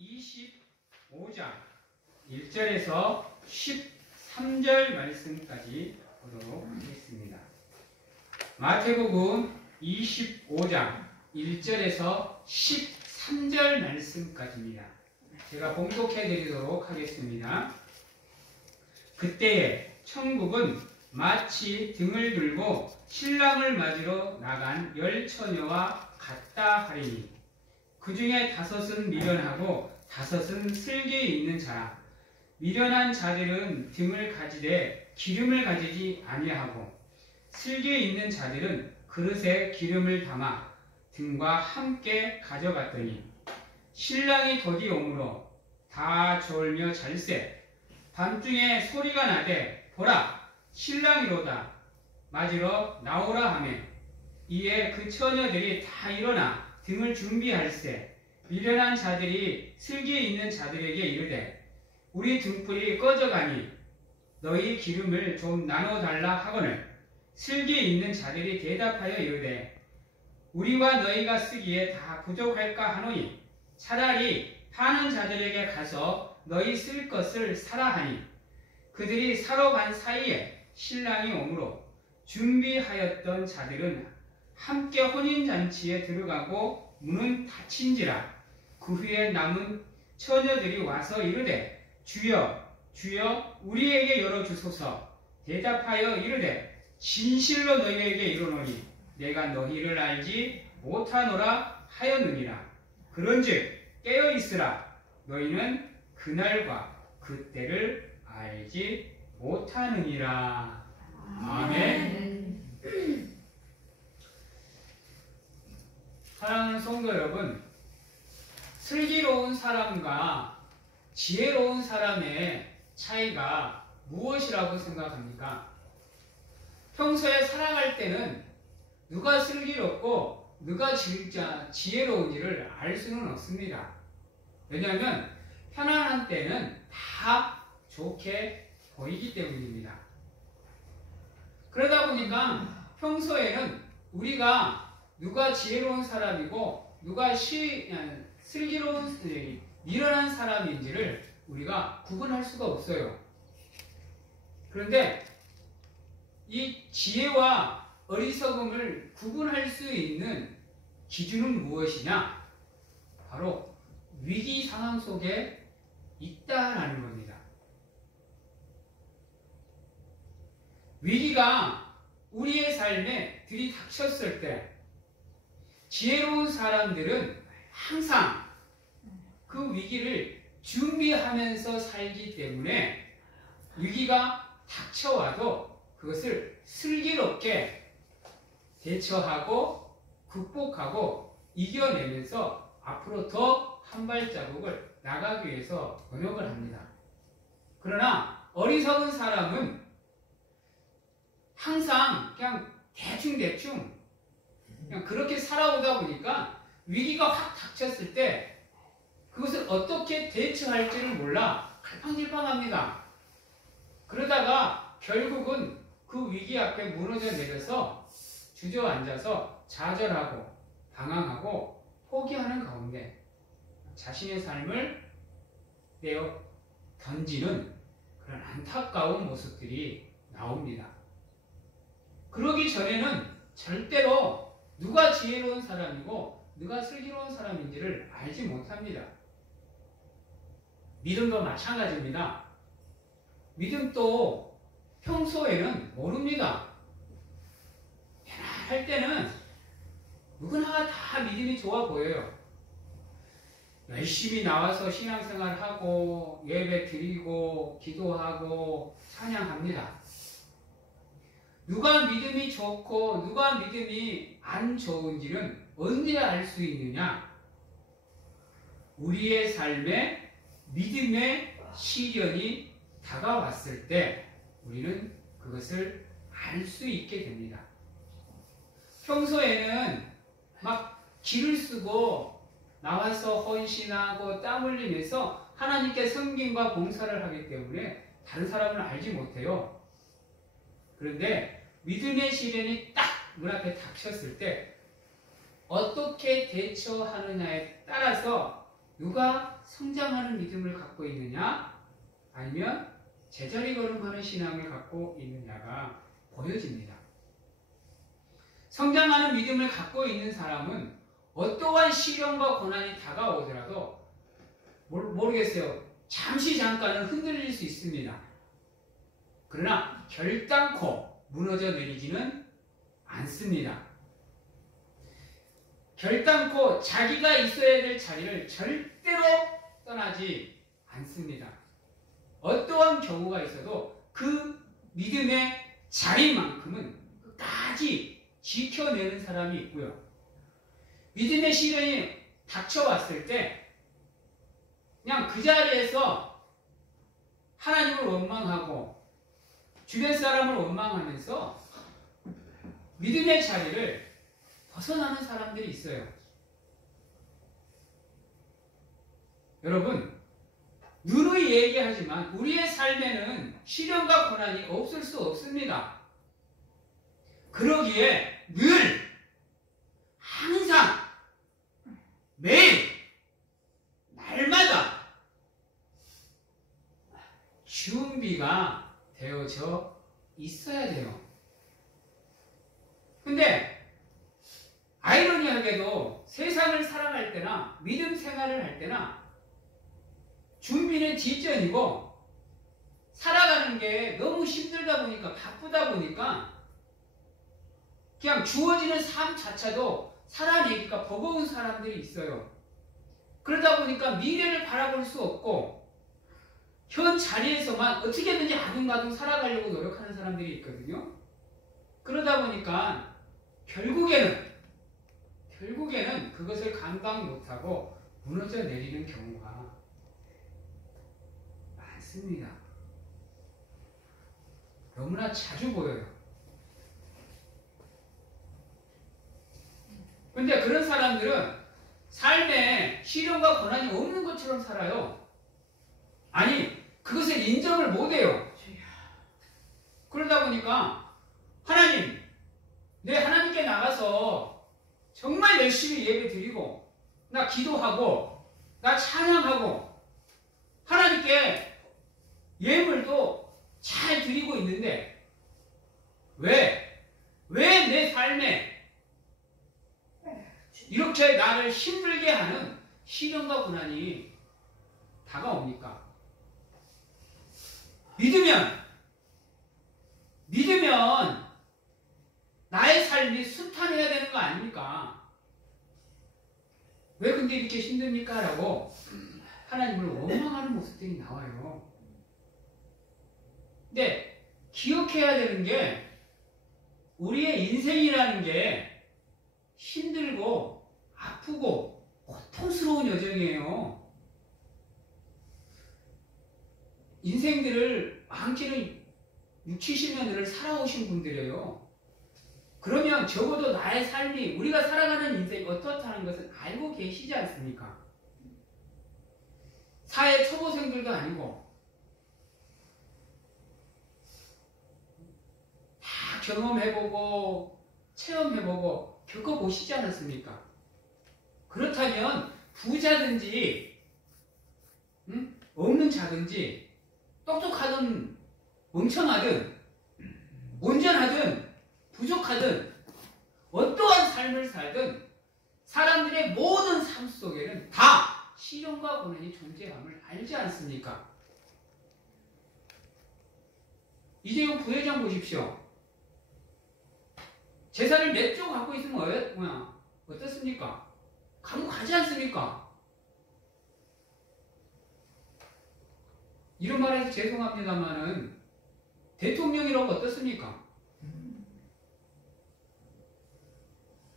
25장 1절에서 13절 말씀까지 보도록 하겠습니다. 마태복음 25장 1절에서 13절 말씀까지입니다. 제가 봉독해 드리도록 하겠습니다. 그때에 천국은 마치 등을 들고 신랑을 맞으러 나간 10처녀와 같다 하리니 그 중에 5은 미련하고 5은 슬기에 있는 자라. 미련한 자들은 등을 가지되 기름을 가지지 아니하고 슬기에 있는 자들은 그릇에 기름을 담아 등과 함께 가져갔더니 신랑이 더디 오므로 다 졸며 잘세. 밤중에 소리가 나되 보라 신랑이로다 맞으러 나오라 하며 이에 그 처녀들이 다 일어나 등을 준비할세. 미련한 자들이 슬기에 있는 자들에게 이르되 우리 등불이 꺼져가니 너희 기름을 좀 나눠달라 하거늘 슬기에 있는 자들이 대답하여 이르되 우리와 너희가 쓰기에 다 부족할까 하노니 차라리 파는 자들에게 가서 너희 쓸 것을 사라 하니 그들이 사러 간 사이에 신랑이 오므로 준비하였던 자들은 함께 혼인잔치에 들어가고 문은 닫힌지라. 그 후에 남은 처녀들이 와서 이르되 주여 주여 우리에게 열어주소서. 대답하여 이르되 진실로 너희에게 이르노니 내가 너희를 알지 못하노라 하였느니라. 그런즉 깨어있으라. 너희는 그날과 그때를 알지 못하느니라. 아멘. 사랑하는 성도 여러분, 슬기로운 사람과 지혜로운 사람의 차이가 무엇이라고 생각합니까? 평소에 살아갈 때는 누가 슬기롭고 누가 지혜로운지를 알 수는 없습니다. 왜냐하면 편안한 때는 다 좋게 보이기 때문입니다. 그러다 보니까 평소에는 우리가 누가 지혜로운 사람이고 누가 슬기로운 미련한 사람인지를 우리가 구분할 수가 없어요. 그런데 이 지혜와 어리석음을 구분할 수 있는 기준은 무엇이냐? 바로 위기 상황 속에 있다라는 겁니다. 위기가 우리의 삶에 들이닥쳤을 때 지혜로운 사람들은 항상 그 위기를 준비하면서 살기 때문에 위기가 닥쳐와도 그것을 슬기롭게 대처하고 극복하고 이겨내면서 앞으로 더 한 발자국을 나가기 위해서 노력을 합니다. 그러나 어리석은 사람은 항상 그냥 대충 그냥 그렇게 살아오다 보니까 위기가 확 닥쳤을 때 그것을 어떻게 대처할지를 몰라 갈팡질팡합니다. 그러다가 결국은 그 위기 앞에 무너져 내려서 주저앉아서 좌절하고 방황하고 포기하는 가운데 자신의 삶을 내어 던지는 그런 안타까운 모습들이 나옵니다. 그러기 전에는 절대로 누가 지혜로운 사람이고 누가 슬기로운 사람인지를 알지 못합니다. 믿음도 마찬가지입니다. 믿음도 평소에는 모릅니다. 할 때는 누구나 다 믿음이 좋아 보여요. 열심히 나와서 신앙생활하고 예배 드리고 기도하고 찬양합니다. 누가 믿음이 좋고 누가 믿음이 안 좋은지는 언제 알 수 있느냐? 우리의 삶에 믿음의 시련이 다가왔을 때 우리는 그것을 알 수 있게 됩니다. 평소에는 막 기를 쓰고 나와서 헌신하고 땀 흘리면서 하나님께 섬김과 봉사를 하기 때문에 다른 사람을 알지 못해요. 그런데 믿음의 시련이 딱 문 앞에 닥쳤을 때 어떻게 대처하느냐에 따라서 누가 성장하는 믿음을 갖고 있느냐, 아니면 제자리 걸음하는 신앙을 갖고 있느냐가 보여집니다. 성장하는 믿음을 갖고 있는 사람은 어떠한 시련과 고난이 다가오더라도 모르겠어요. 잠시 잠깐은 흔들릴 수 있습니다. 그러나 결단코 무너져 내리지는 않습니다. 결단코 자기가 있어야 될 자리를 절대로 떠나지 않습니다. 어떠한 경우가 있어도 그 믿음의 자리만큼은 끝까지 지켜내는 사람이 있고요. 믿음의 시련이 닥쳐왔을 때 그냥 그 자리에서 하나님을 원망하고 주변 사람을 원망하면서 믿음의 자리를 벗어나는 사람들이 있어요. 여러분, 누누이 얘기하지만 우리의 삶에는 시련과 고난이 없을 수 없습니다. 그러기에 늘 항상 매일 날마다 준비가 되어져 있어야 돼요. 근데 아이러니하게도 세상을 살아갈 때나 믿음 생활을 할 때나 준비는 뒷전이고 살아가는 게 너무 힘들다 보니까 바쁘다 보니까 그냥 주어지는 삶 자체도 살아내기가 버거운 사람들이 있어요. 그러다 보니까 미래를 바라볼 수 없고 현 자리에서만 어떻게든지 아둥바둥 살아가려고 노력하는 사람들이 있거든요. 그러다 보니까 결국에는 그것을 감당 못하고 무너져 내리는 경우가 많습니다. 너무나 자주 보여요. 근데 그런 사람들은 삶에 시련과 고난이 없는 것처럼 살아요. 아니, 그것을 인정을 못해요. 그러다 보니까 하나님, 내 하나님께 나가서 정말 열심히 예배 드리고 나 기도하고 나 찬양하고 하나님께 예물도 잘 드리고 있는데 왜 내 삶에 이렇게 나를 힘들게 하는 시련과 고난이 다가옵니까? 믿으면 나의 삶이 순탄해야 되는 거 아닙니까? 왜 근데 이렇게 힘듭니까? 라고 하나님을 원망하는 모습들이 나와요. 근데 기억해야 되는 게 우리의 인생이라는 게 힘들고 아프고 고통스러운 여정이에요. 인생들을 많게는 60, 70년을 살아오신 분들이에요. 그러면 적어도 나의 삶이 우리가 살아가는 인생이 어떻다는 것을 알고 계시지 않습니까? 사회 초보생들도 아니고 다 경험해보고 체험해보고 겪어보시지 않았습니까? 그렇다면 부자든지 없는 자든지 똑똑하든 멍청하든 온전하든 부족하든 어떠한 삶을 살든 사람들의 모든 삶 속에는 다 시련과 고난이 존재함을 알지 않습니까? 이재용 부회장 보십시오. 재산을 몇 조 갖고 있으면 어떻습니까? 감옥 가지 않습니까? 이런 말해서 죄송합니다만은 대통령이라고 어떻습니까?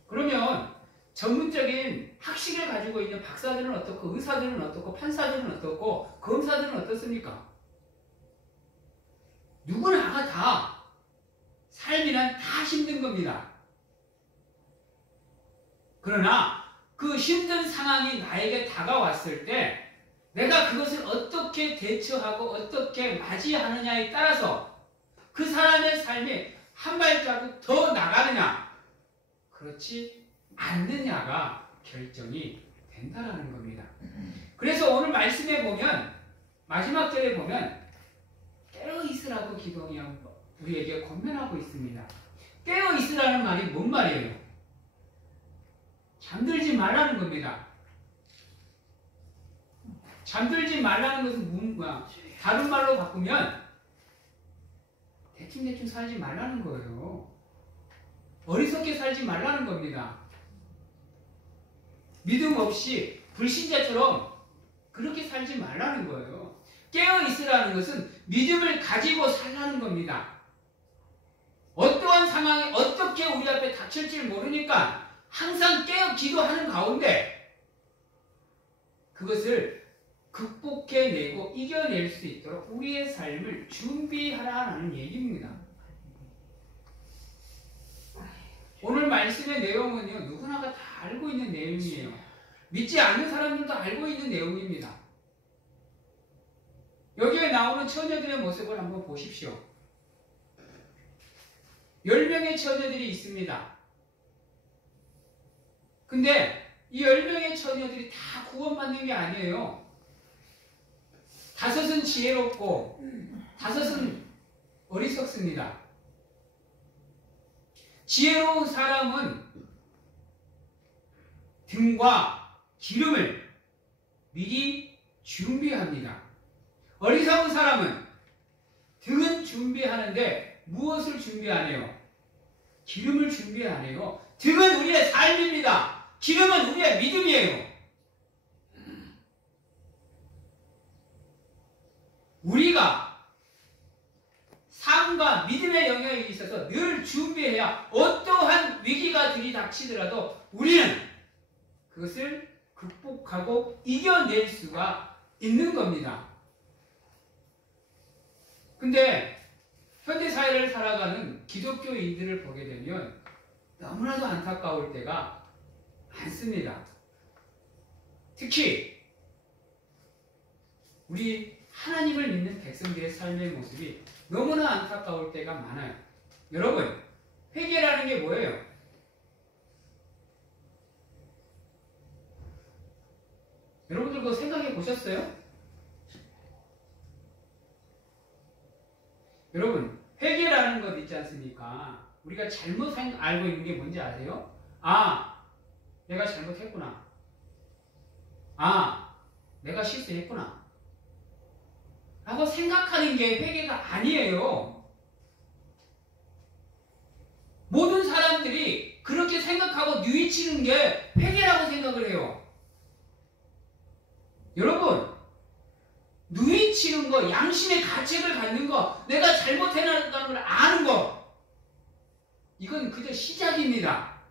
그러면 전문적인 학식을 가지고 있는 박사들은 어떻고 의사들은 어떻고 판사들은 어떻고 검사들은 어떻습니까? 누구나 다 삶이란 다 힘든 겁니다. 그러나 그 힘든 상황이 나에게 다가왔을 때 내가 그것을 어떻게 대처하고 어떻게 맞이하느냐에 따라서 그 사람의 삶이 한 발자국 더 나가느냐 그렇지 않느냐가 결정이 된다는 겁니다. 그래서 오늘 말씀에 보면 마지막 절에 보면 깨어 있으라고 기도하며 우리에게 권면하고 있습니다. 깨어 있으라는 말이 뭔 말이에요? 잠들지 말라는 겁니다. 잠들지 말라는 것은 뭐야? 다른 말로 바꾸면 대충 살지 말라는 거예요. 어리석게 살지 말라는 겁니다. 믿음 없이 불신자처럼 그렇게 살지 말라는 거예요. 깨어 있으라는 것은 믿음을 가지고 살라는 겁니다. 어떠한 상황이 어떻게 우리 앞에 닥칠지 모르니까 항상 깨어 기도하는 가운데 그것을 극복해내고 이겨낼 수 있도록 우리의 삶을 준비하라는 얘기입니다. 오늘 말씀의 내용은요, 누구나가 다 알고 있는 내용이에요. 믿지 않는 사람들도 알고 있는 내용입니다. 여기에 나오는 처녀들의 모습을 한번 보십시오. 10명의 처녀들이 있습니다. 근데 이 10명의 처녀들이 다 구원받는 게 아니에요. 5은 지혜롭고 5은 어리석습니다. 지혜로운 사람은 등과 기름을 미리 준비합니다. 어리석은 사람은 등은 준비하는데 무엇을 준비 안 해요? 기름을 준비 안 해요. 등은 우리의 삶입니다. 기름은 우리의 믿음이에요. 우리가 삶과 믿음의 영역에 있어서 늘 준비해야 어떠한 위기가 들이닥치더라도 우리는 그것을 극복하고 이겨낼 수가 있는 겁니다. 근데 현대사회를 살아가는 기독교인들을 보게 되면 너무나도 안타까울 때가 많습니다. 특히 우리 하나님을 믿는 백성들의 삶의 모습이 너무나 안타까울 때가 많아요. 여러분, 회개라는 게 뭐예요? 여러분들 그거 생각해 보셨어요? 여러분, 회개라는 것 있지 않습니까? 우리가 잘못 알고 있는 게 뭔지 아세요? 아, 내가 잘못했구나. 아, 내가 실수했구나. 라고 생각하는 게 회개가 아니에요. 모든 사람들이 그렇게 생각하고 뉘우치는 게 회개라고 생각을 해요. 여러분, 뉘우치는 거, 양심의 가책을 갖는 거, 내가 잘못해놨다는 걸 아는 거, 이건 그저 시작입니다.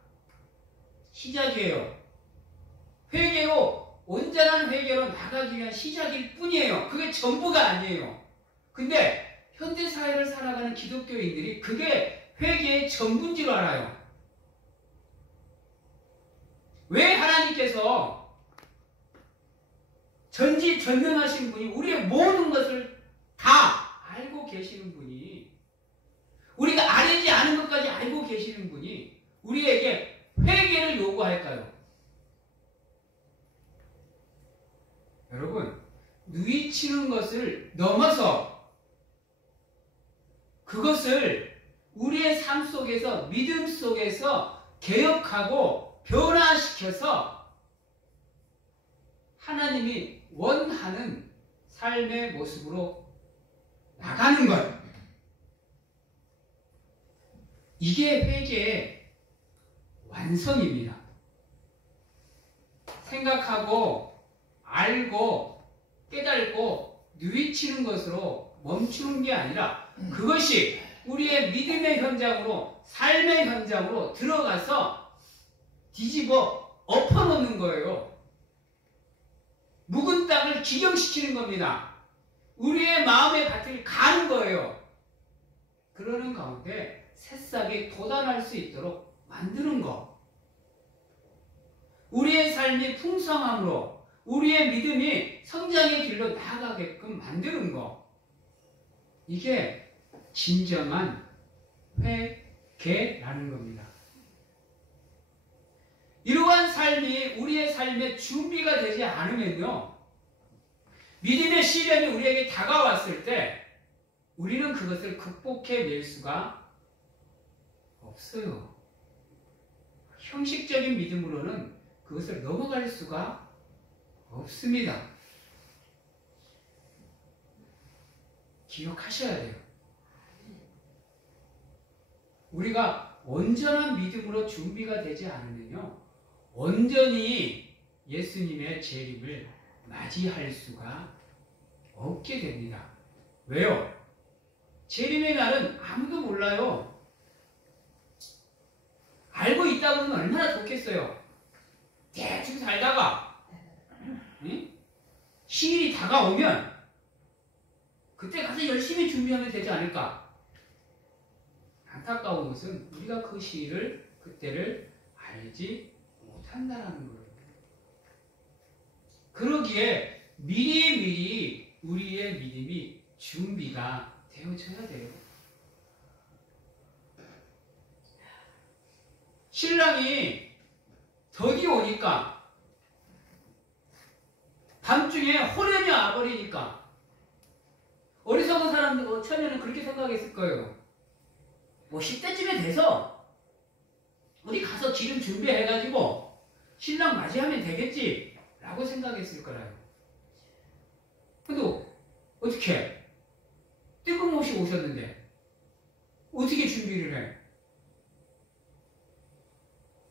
시작이에요. 회개로, 온전한 회개로 나가기 위한 시작일 뿐이에요. 그게 전부가 아니에요. 근데 현대사회를 살아가는 기독교인들이 그게 회개의 전부인 줄 알아요. 왜 하나님께서 전지전능하신 분이 우리의 모든 것을 다 알고 계시는 분이, 우리가 알지 않은 것까지 알고 계시는 분이 우리에게 회개를 요구할까요? 여러분, 뉘우치는 것을 넘어서 그것을 우리의 삶 속에서, 믿음 속에서 개혁하고 변화시켜서 하나님이 원하는 삶의 모습으로 나가는 것, 이게 회개의 완성입니다. 생각하고 알고 깨달고 뉘우치는 것으로 멈추는 게 아니라 그것이 우리의 믿음의 현장으로, 삶의 현장으로 들어가서 뒤집어 엎어놓는 거예요. 묵은 땅을 기경시키는 겁니다. 우리의 마음의 밭을 가는 거예요. 그러는 가운데 새싹이 돋아날 수 있도록 만드는 거. 우리의 삶이 풍성함으로 우리의 믿음이 성장의 길로 나아가게끔 만드는 거. 이게 진정한 회개라는 겁니다. 이러한 삶이 우리의 삶의 준비가 되지 않으면요, 믿음의 시련이 우리에게 다가왔을 때 우리는 그것을 극복해낼 수가 없어요. 형식적인 믿음으로는 그것을 넘어갈 수가 없습니다. 기억하셔야 돼요. 우리가 온전한 믿음으로 준비가 되지 않으면요, 온전히 예수님의 재림을 맞이할 수가 없게 됩니다. 왜요? 재림의 날은 아무도 몰라요. 알고 있다 보면 얼마나 좋겠어요. 대충 살다가 시일이 다가오면 그때 가서 열심히 준비하면 되지 않을까. 안타까운 것은 우리가 그 시일을, 그때를 알지 못한다는 거예요. 그러기에 미리미리 우리의 믿음이 준비가 되어져야 돼요. 신랑이 덕이 오니까 밤중에 호련히 와버리니까 어리석은 사람들, 처녀는 그렇게 생각했을 거예요. 뭐 10대쯤에 돼서 우리 가서 기름 준비해가지고 신랑 맞이하면 되겠지 라고 생각했을 거라요. 근데 어떻게 뜬금없이 오셨는데 어떻게 준비를 해?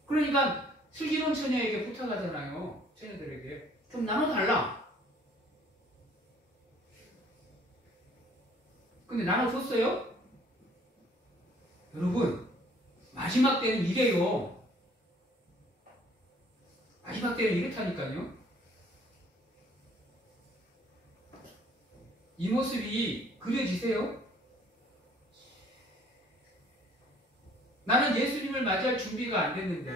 그러니까 슬기로운 처녀에게 부탁하잖아요. 처녀들에게 좀 나눠달라. 근데 나눠줬어요? 여러분, 마지막 때는 이래요. 마지막 때는 이렇다니까요. 이 모습이 그려지세요? 나는 예수님을 맞이할 준비가 안 됐는데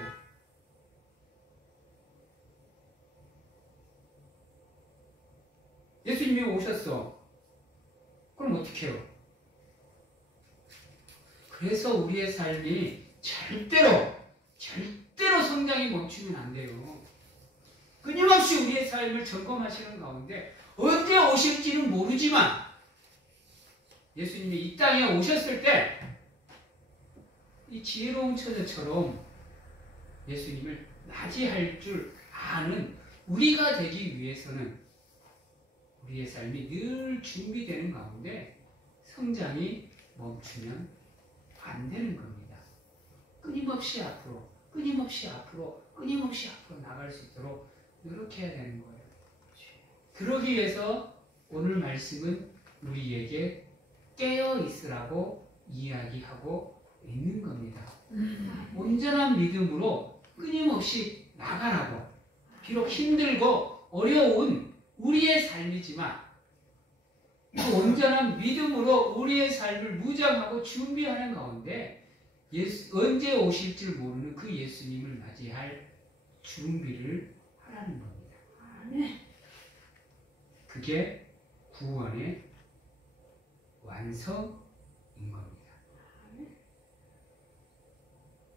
예수님이 오셨어. 그럼 어떻게 해요? 그래서 우리의 삶이 절대로 성장이 멈추면 안 돼요. 끊임없이 우리의 삶을 점검하시는 가운데 언제 오실지는 모르지만 예수님이 이 땅에 오셨을 때 이 지혜로운 처녀처럼 예수님을 맞이할 줄 아는 우리가 되기 위해서는 우리의 삶이 늘 준비되는 가운데 성장이 멈추면 안 되는 겁니다. 끊임없이 앞으로 나갈 수 있도록 노력해야 되는 거예요. 그러기 위해서 오늘 말씀은 우리에게 깨어 있으라고 이야기하고 있는 겁니다. 온전한 믿음으로 끊임없이 나가라고. 비록 힘들고 어려운 우리의 삶이지만 그 온전한 믿음으로 우리의 삶을 무장하고 준비하는 가운데 언제 오실지 모르는 그 예수님을 맞이할 준비를 하라는 겁니다. 그게 구원의 완성인 겁니다.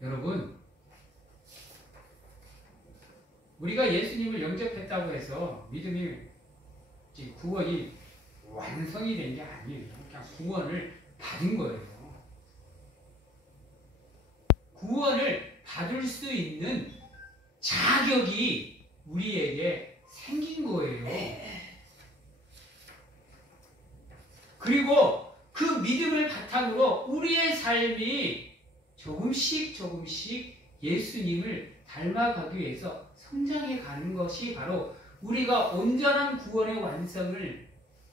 여러분, 우리가 예수님을 영접했다고 해서 믿음이 지금 구원이 완성이 된 게 아니에요. 그냥 구원을 받은 거예요. 구원을 받을 수 있는 자격이 우리에게 생긴 거예요. 그리고 그 믿음을 바탕으로 우리의 삶이 조금씩 예수님을 닮아가기 위해서 성장해 가는 것이 바로 우리가 온전한 구원의 완성을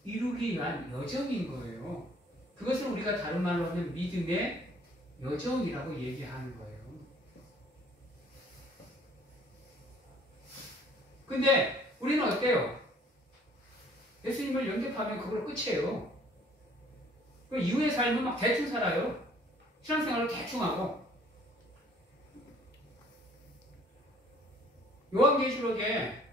이루기 위한 여정인 거예요. 그것을 우리가 다른 말로 하면 믿음의 여정이라고 얘기하는 거예요. 근데 우리는 어때요? 예수님을 영접하면 그걸 끝이에요. 그 이후의 삶은 막 대충 살아요. 신앙생활을 대충 하고. 요한계시록에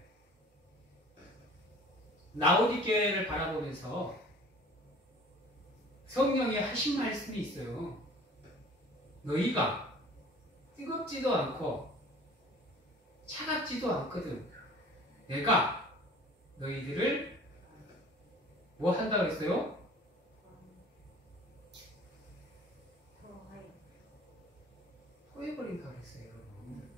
라오디게를 바라보면서 성령이 하신 말씀이 있어요. 너희가 뜨겁지도 않고 차갑지도 않거든. 내가 너희들을 뭐 한다 그랬어요? 토해버린다 그랬어요, 여러분.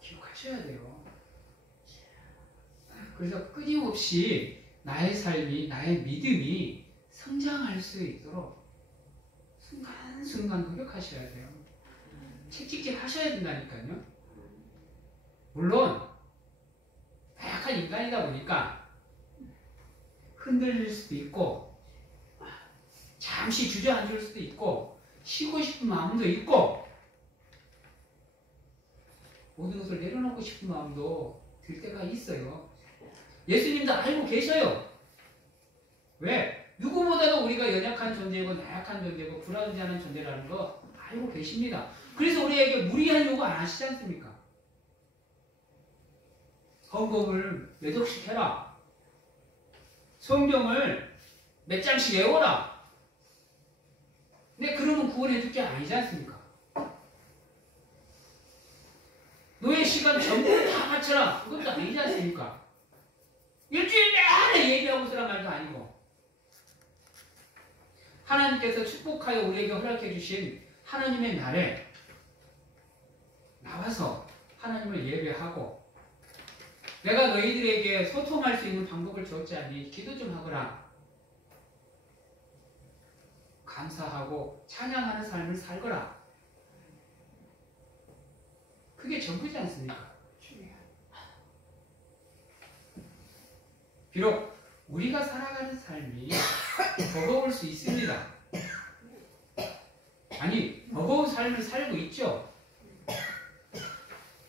기억하셔야 돼요. 그래서 끊임없이 나의 삶이, 나의 믿음이 성장할 수 있도록 순간순간 노력하셔야 돼요. 책찍질 하셔야 된다니까요. 물론 다약한 인간이다 보니까 흔들릴 수도 있고 잠시 주저앉을 수도 있고 쉬고 싶은 마음도 있고 모든 것을 내려놓고 싶은 마음도 들 때가 있어요. 예수님도 알고 계셔요. 왜? 누구보다도 우리가 연약한 존재이고 나약한 존재고 불완전한 존재라는 거 알고 계십니다. 그래서 우리에게 무리한 요구 안 하시지 않습니까? 헌금을 몇 억씩 해라. 성경을 몇 장씩 외워라. 근데 그러면 구원해 줄 게 아니지 않습니까? 너의 시간 전부 다 바쳐라. 그것도 아니지 않습니까? 일주일 내내 얘기하고 있으란 말도 아니고 하나님께서 축복하여 우리에게 허락해 주신 하나님의 날에 나와서 하나님을 예배하고 내가 너희들에게 소통할 수 있는 방법을 줬지 않니? 기도 좀 하거라. 감사하고 찬양하는 삶을 살거라. 그게 전부지 않습니까? 비록 우리가 살아가는 삶이 버거울 수 있습니다. 아니, 버거운 삶을 살고 있죠.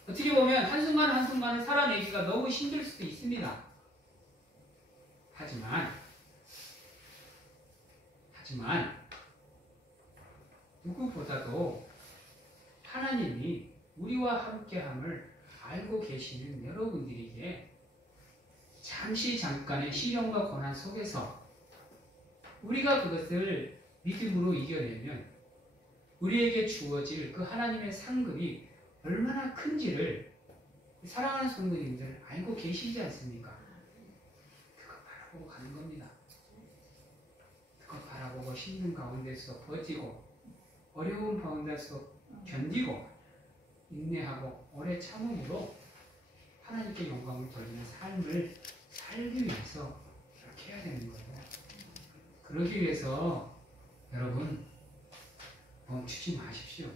어떻게 보면 한순간 한순간을 살아내기가 너무 힘들 수도 있습니다. 하지만 누구보다도 하나님이 우리와 함께함을 알고 계시는 여러분들에게 잠시 잠깐의 시련과 고난 속에서 우리가 그것을 믿음으로 이겨내면 우리에게 주어질 그 하나님의 상급이 얼마나 큰지를 사랑하는 성도님들 알고 계시지 않습니까? 그거 바라보고 가는 겁니다. 그거 바라보고 힘든 가운데서 버티고 어려운 가운데서 견디고 인내하고 오래 참음으로 하나님께 영광을 돌리는 삶을 살기 위해서 그렇게 해야 되는 거예요. 그러기 위해서 여러분 멈추지 마십시오.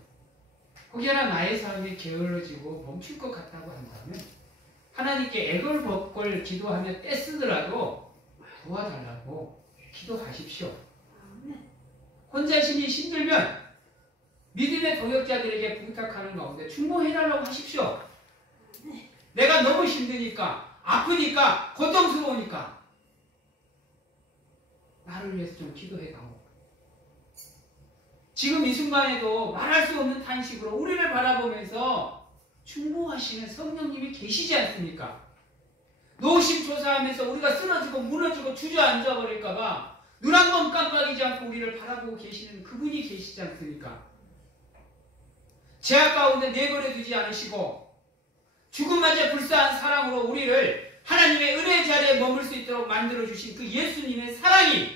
혹여나 나의 삶이 게을러지고 멈출 것 같다고 한다면 하나님께 애걸복걸 기도하며 떼쓰더라도 도와달라고 기도하십시오. 혼자심이 힘들면 믿음의 동역자들에게 부탁하는 가운데 중보해달라고 하십시오. 내가 너무 힘드니까, 아프니까, 고통스러우니까 나를 위해서 좀 기도해다오. 지금 이 순간에도 말할 수 없는 탄식으로 우리를 바라보면서 중보하시는 성령님이 계시지 않습니까? 노심초사하면서 우리가 쓰러지고 무너지고 주저앉아 버릴까봐 눈 한 번 깜빡이지 않고 우리를 바라보고 계시는 그분이 계시지 않습니까? 죄악 가운데 내버려 두지 않으시고 죽음마저 불사한 사랑으로 우리를 하나님의 은혜 자리에 머물 수 있도록 만들어주신 그 예수님의 사랑이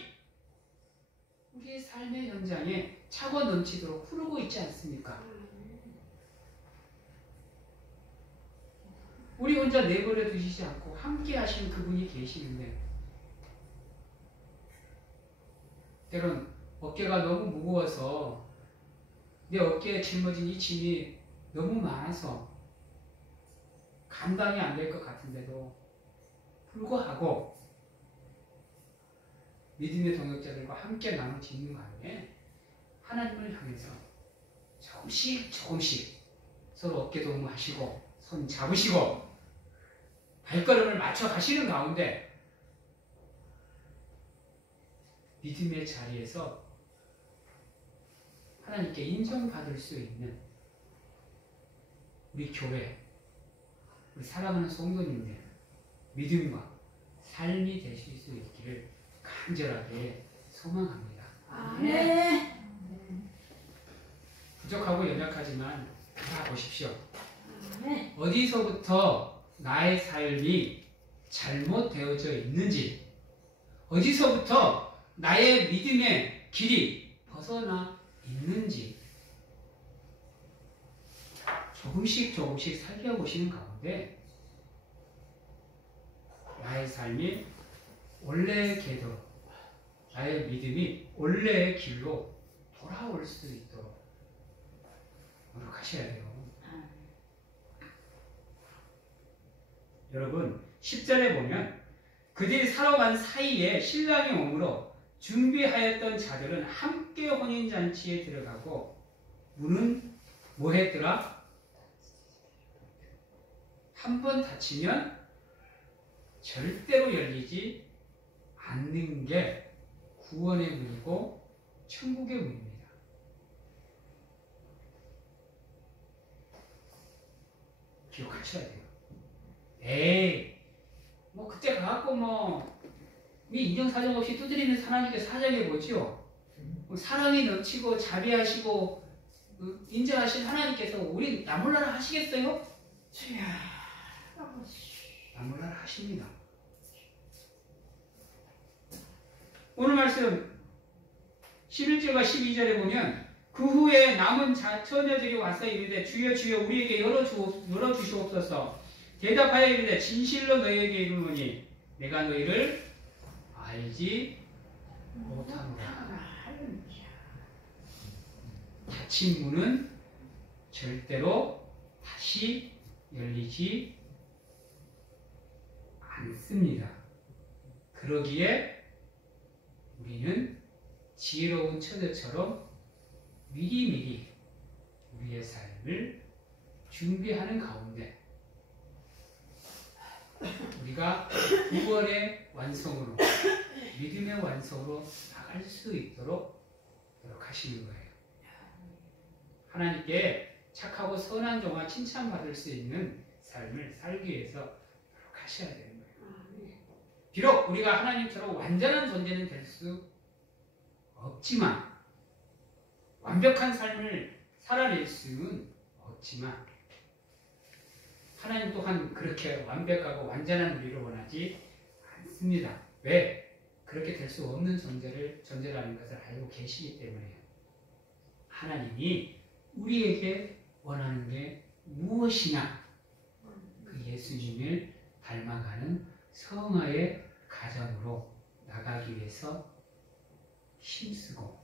우리의 삶의 현장에 차고 넘치도록 흐르고 있지 않습니까? 우리 혼자 내버려 두시지 않고 함께 하시는 그분이 계시는데 때론 어깨가 너무 무거워서 내 어깨에 짊어진 이 짐이 너무 많아서 감당이 안 될 것 같은데도 불구하고 믿음의 동역자들과 함께 나눠 짓는 가운데 하나님을 향해서 조금씩 서로 어깨 동무하시고 손 잡으시고 발걸음을 맞춰 가시는 가운데 믿음의 자리에서 하나님께 인정받을 수 있는 우리 교회, 우리 사랑하는 성도님들 믿음과 삶이 되실 수 있기를 간절하게 소망합니다. 아멘. 부족하고 연약하지만 돌아보십시오. 아멘. 어디서부터 나의 삶이 잘못되어져 있는지, 어디서부터 나의 믿음의 길이 벗어나 있는지 조금씩 살펴보시는 가운데 나의 삶이 원래의 궤도, 나의 믿음이 원래의 길로 돌아올 수 있도록 노력하셔야 돼요. 여러분 10절에 보면 그들이 살아간 사이에 신랑이 오므로 준비하였던 자들은 함께 혼인잔치에 들어가고 문은 뭐 했더라? 한 번 닫히면 절대로 열리지 않는 게 구원의 문이고 천국의 문입니다. 기억하셔야 돼요. 에이, 뭐 그때 가갖고 뭐 인정사정 없이 두드리는 하나님께 사정해 보지요. 사랑이 넘치고 자비하시고 인정하신 하나님께서 우리 나몰라라 하시겠어요? 나몰라라 하십니다. 오늘 말씀 11절과 12절에 보면 그 후에 남은 처녀들이 와서 이르되 주여 주여 우리에게 열어주시옵소서. 대답하여 이르되 진실로 너희에게 이르노니 내가 너희를 알지 못하노라. 닫힌 문은 절대로 다시 열리지 않습니다. 그러기에 우리는 지혜로운 처녀처럼 미리미리 우리의 삶을 준비하는 가운데 우리가 구원의 완성으로, 믿음의 완성으로 나갈 수 있도록 노력하시는 거예요. 하나님께 착하고 선한 종아 칭찬받을 수 있는 삶을 살기 위해서 노력하셔야 되는 거예요. 비록 우리가 하나님처럼 완전한 존재는 될 수 없지만, 완벽한 삶을 살아낼 수는 없지만 하나님 또한 그렇게 완벽하고 완전한 우리를 원하지 않습니다. 왜? 그렇게 될 수 없는 존재라는 것을 알고 계시기 때문에요. 하나님이 우리에게 원하는 게 무엇이냐? 그 예수님을 닮아가는 성화의 가정으로 나가기 위해서 힘쓰고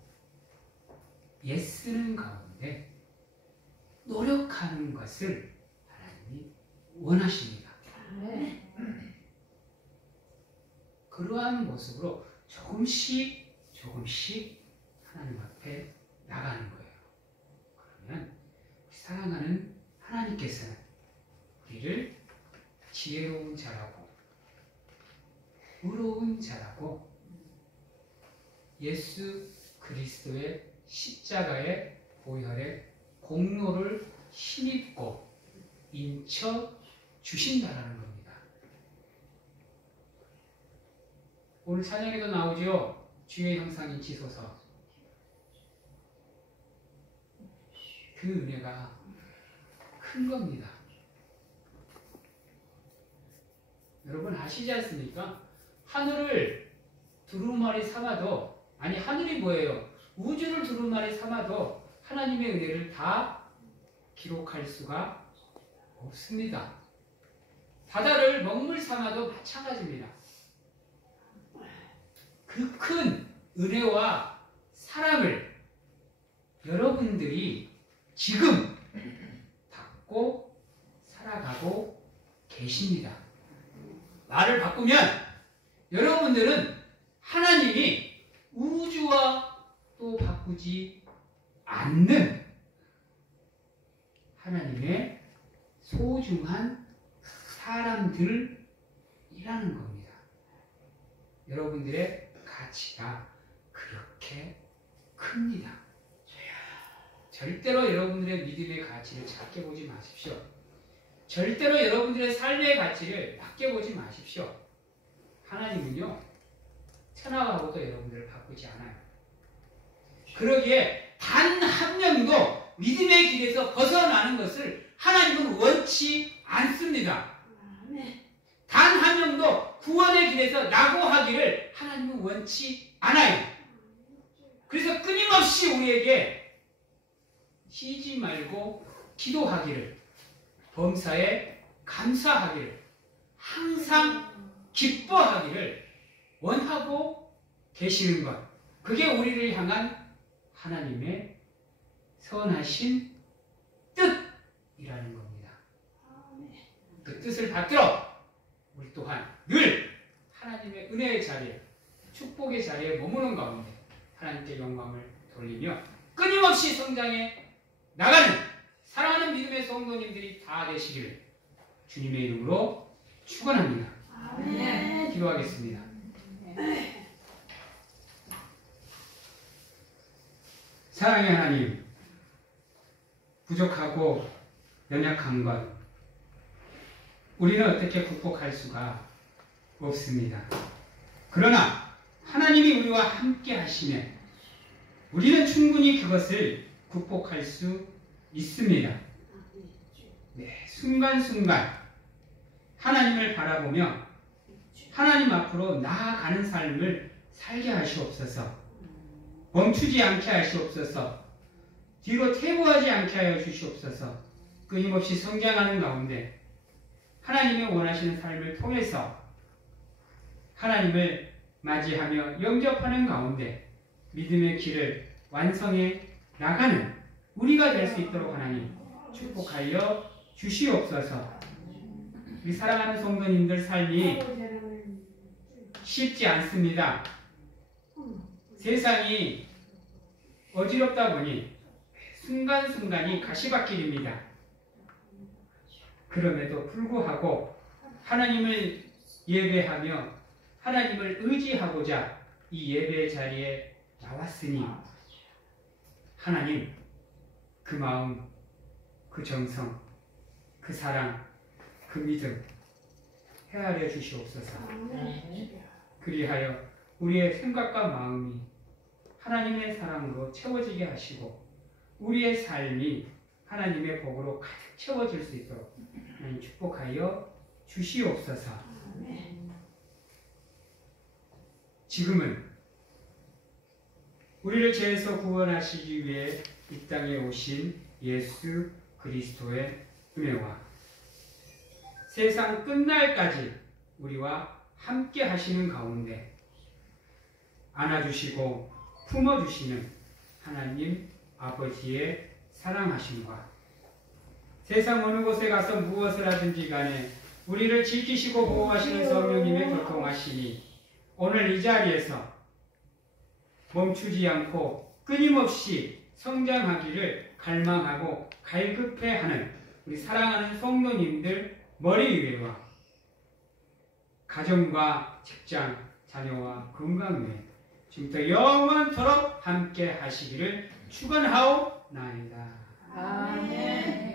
애쓰는 가운데 노력하는 것을 하나님이 원하십니다. 그러한 모습으로 조금씩 하나님 앞에 나가는 거예요. 그러면 사랑하는 하나님께서는 우리를 지혜로운 자라고 의로운 자라고 예수 그리스도의 십자가의 보혈의 공로를 힘입고 인쳐 주신다라는 겁니다. 오늘 찬양에도 나오죠. 주의 형상인 지소서. 그 은혜가 큰 겁니다. 여러분 아시지 않습니까? 하늘을 두루마리 삼아도, 아니 하늘이 뭐예요? 우주를 두루마리 삼아도 하나님의 은혜를 다 기록할 수가 없습니다. 바다를 먹물 삼아도 마찬가지입니다. 그 큰 은혜와 사랑을 여러분들이 지금 받고 살아가고 계십니다. 말을 바꾸면 여러분들은 하나님이 우주와 또 바꾸지 않는 하나님의 소중한 사람들이라는 겁니다. 여러분들의 가치가 그렇게 큽니다. 절대로 여러분들의 믿음의 가치를 작게 보지 마십시오. 절대로 여러분들의 삶의 가치를 낮게 보지 마십시오. 하나님은요, 천하하고도 여러분들을 바꾸지 않아요. 그러기에 단 한 명도 믿음의 길에서 벗어나는 것을 하나님은 원치 않습니다. 단 한 명도 구원의 길에서 낙오하기를 하나님은 원치 않아요. 그래서 끊임없이 우리에게 쉬지 말고 기도하기를, 범사에 감사하기를, 항상 기뻐하기를 원하고 계시는 것. 그게 우리를 향한 하나님의 선하신 뜻이라는 겁니다. 그 뜻을 받들어 우리 또한 늘 하나님의 은혜의 자리에, 축복의 자리에 머무는 가운데 하나님께 영광을 돌리며 끊임없이 성장해 나가는 사랑하는 믿음의 성도님들이 다 되시기를 주님의 이름으로 축원합니다. 아멘. 기도하겠습니다. 사랑의 하나님, 부족하고 연약한 것 우리는 어떻게 극복할 수가 없습니다. 그러나 하나님이 우리와 함께 하시면 우리는 충분히 그것을 극복할 수 있습니다. 네, 순간순간 하나님을 바라보며 하나님 앞으로 나아가는 삶을 살게 하시옵소서. 멈추지 않게 하시옵소서. 뒤로 퇴보하지 않게 하여 주시옵소서. 끊임없이 성장하는 가운데 하나님의 원하시는 삶을 통해서 하나님을 맞이하며 영접하는 가운데 믿음의 길을 완성해 나가는 우리가 될 수 있도록 하나님 축복하여 주시옵소서. 우리 사랑하는 성도님들 삶이 쉽지 않습니다. 세상이 어지럽다 보니 순간순간이 가시밭길입니다. 그럼에도 불구하고 하나님을 예배하며 하나님을 의지하고자 이 예배 자리에 나왔으니 하나님 그 마음, 그 정성, 그 사랑, 그 믿음 헤아려 주시옵소서. 그리하여 우리의 생각과 마음이 하나님의 사랑으로 채워지게 하시고 우리의 삶이 하나님의 복으로 가득 채워질 수 있도록 하나님 축복하여 주시옵소서. 지금은 우리를 죄에서 구원하시기 위해 이 땅에 오신 예수 그리스도의 은혜와 세상 끝날까지 우리와 함께 하시는 가운데 안아주시고 품어주시는 하나님 아버지의 사랑하심과 세상 어느 곳에 가서 무엇을 하든지 간에 우리를 지키시고 보호하시는 성령님의 교통하심이 오늘 이 자리에서 멈추지 않고 끊임없이 성장하기를 갈망하고 갈급해하는 우리 사랑하는 성도님들 머리 위에와 가정과 직장, 자녀와 건강 외에 지금부터 영원토록 함께 하시기를 축원하옵나이다. 아멘.